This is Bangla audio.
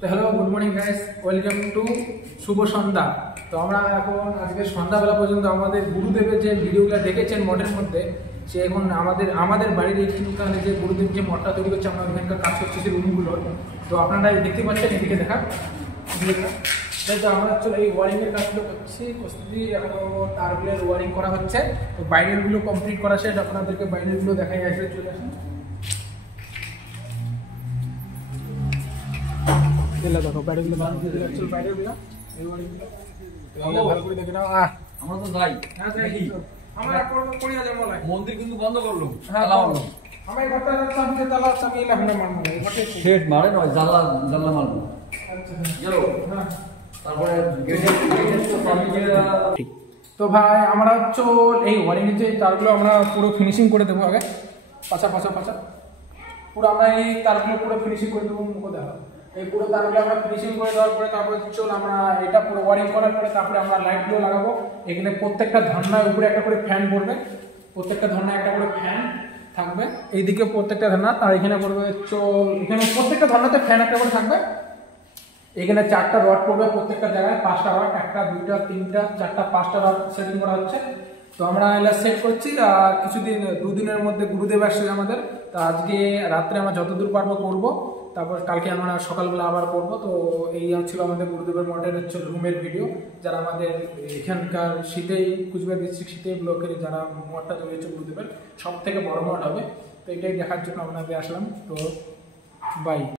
তো hello, good morning guys, welcome to শুভ সন্ধ্যা। তো আমরা এখন আজকে সন্ধ্যাবেলা পর্যন্ত আমাদের গুরুদেবের যে ভিডিওগুলো দেখেছেন মঠের মধ্যে, সে এখন আমাদের বাড়ির এইখানে যে গুরুদেব যে মঠটা তৈরি করছে, আমরা ওইখানকার কাজ করছি সেই রুমগুলোর। তো আপনারা দেখতে পাচ্ছেন, এদিকে দেখা তো আমরা চলো এই ওয়ারিংয়ের কাজগুলো করছি। এখনো তারগুলোর ওয়ারিং করা হচ্ছে। তো বাইরেরগুলো কমপ্লিট করা শেষ, আপনাদেরকে বাইরেরগুলো দেখাই আসবে, চলে আসুন। দেখো বাইরেগুলো ভালো করে দেখে নাও। আমরা তো যাই মন্দির কিন্তু বন্ধ করলো, মারে নয়, জানলা জানলা মারবো। তারপরে তো ভাই আমরা হচ্ছে এই ওয়ারিংয়ের যে তারগুলো আমরা পুরো ফিনিশিং করে দেবো। আগে পাঁচা পুরো আমরা এই তারগুলো পুরো ফিনিশিং করে দেবো। মুখ দেখা এই পুরো তারগুলো আমরা ফিনিশিং করে দেওয়ার পরে তারপরে চল আমরা এটা পুরো ওয়ারিং করার পরে তারপরে আমরা লাইটগুলো লাগাবো। এখানে প্রত্যেকটা ধান্নার উপরে একটা করে ফ্যান পড়বে, প্রত্যেকটা ধান্না একটা করে ফ্যান থাকবে। এইদিকে প্রত্যেকটা ধান্না, আর এখানে পড়বে চল, এখানে প্রত্যেকটা ধান্নাতে ফ্যান একটা করে থাকবে। এখানে 4টা রড পড়বে প্রত্যেকটা জায়গায়, 5টা রড, 1টা 2টা 3টা 4টা 5টা রড সেটিং করা হচ্ছে। তো আমরা এলা সেট করছি। আর কিছুদিন 2 দিনের মধ্যে গুরুদেব আসছে আমাদের। তো আজকে রাত্রে আমরা যতদূর পারবো করবো, তারপর কালকে আমরা সকালবেলা আবার করবো। তো এই ছিল আমাদের গুরুদেবের মঠের হচ্ছে রুমের ভিডিও। যারা আমাদের এখানকার শীতেই কুচবিহার ডিস্ট্রিক্ট শীতেই ব্লকের যারা মঠটা তৈরি হচ্ছে গুরুদেবের, সব থেকে বড় মঠ হবে। তো এটাই দেখার জন্য আপনাদের আসলাম। তো বাই।